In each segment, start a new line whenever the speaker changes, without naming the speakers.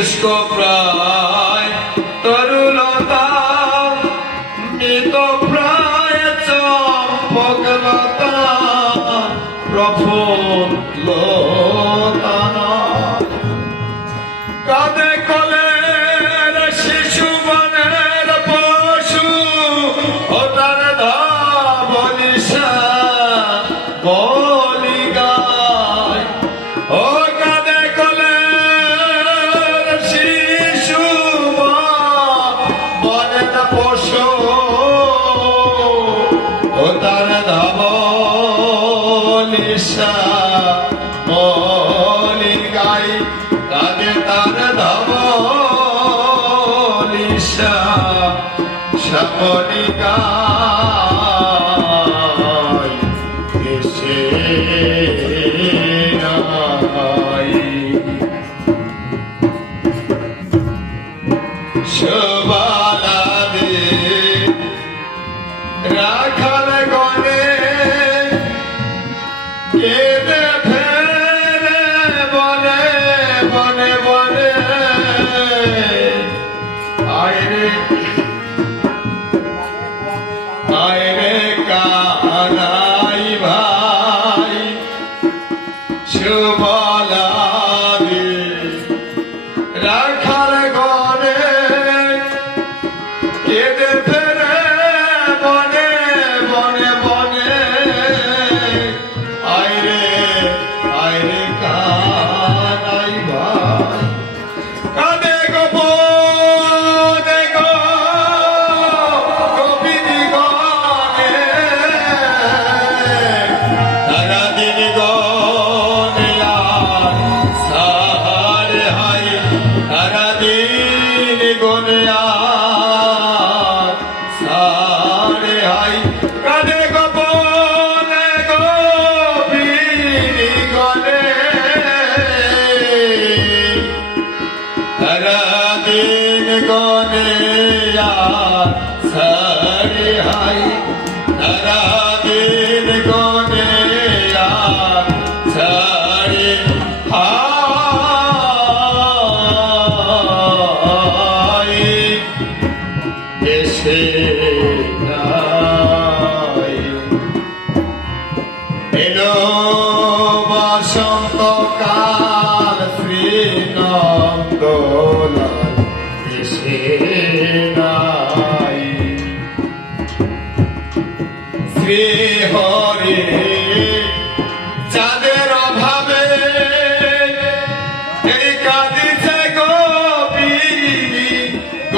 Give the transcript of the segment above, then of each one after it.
Cristo para Huh?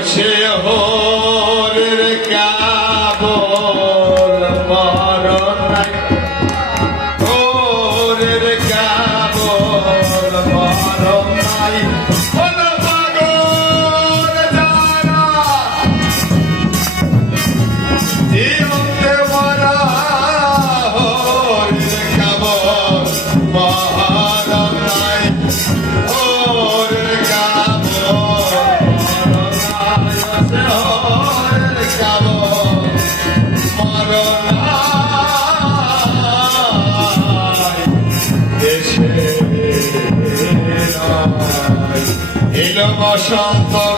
очі його. Shanta.